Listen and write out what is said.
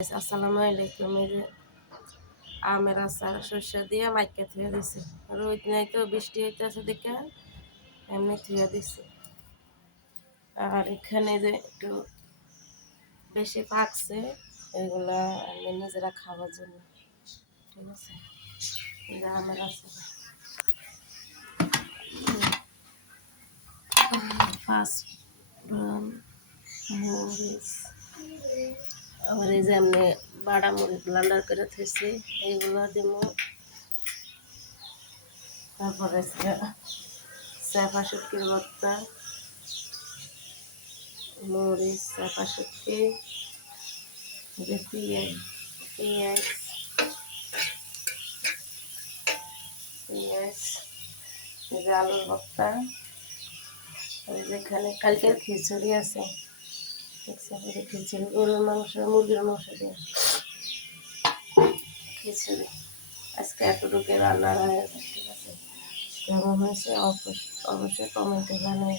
আসসালামু আলাইকুম। এই যে আমের আচার সরষে দিয়ে মাইকা থুয়ে দিছে। রোদ নাই তো, বৃষ্টি হইতেছে দেখে এমনি থুয়ে দিছে। আর এখানে যে একটু বেশি পাকছে, এগুলা আমি নিজেরা খাওয়ার জন্য। ঠিক আছে, এই যে আমের আচার ফার্স্ট মরিচ, আবার এই যে এমনি বাড়া মরিচ ব্লান্ডার করে থুইছি, এইগুলো দিব। তারপরে চাপা শুটকির ভর্তা, মরিচ, চাপা শুটকি, যে পেঁয়াজ পেঁয়াজ পেঁয়াজ এই যে আলুর ভর্তা, ওই যেখানে কালকের খিচুড়ি আছে, খিচুড়ি গরুর মাংস মুরগির মাংস দিয়ে খিচুড়ি। আজকে এতটুকু রান্না হয়ে গেছে। ঠিক আছে, কেমন হয়েছে অবশ্যই কমেন্টে জানাই।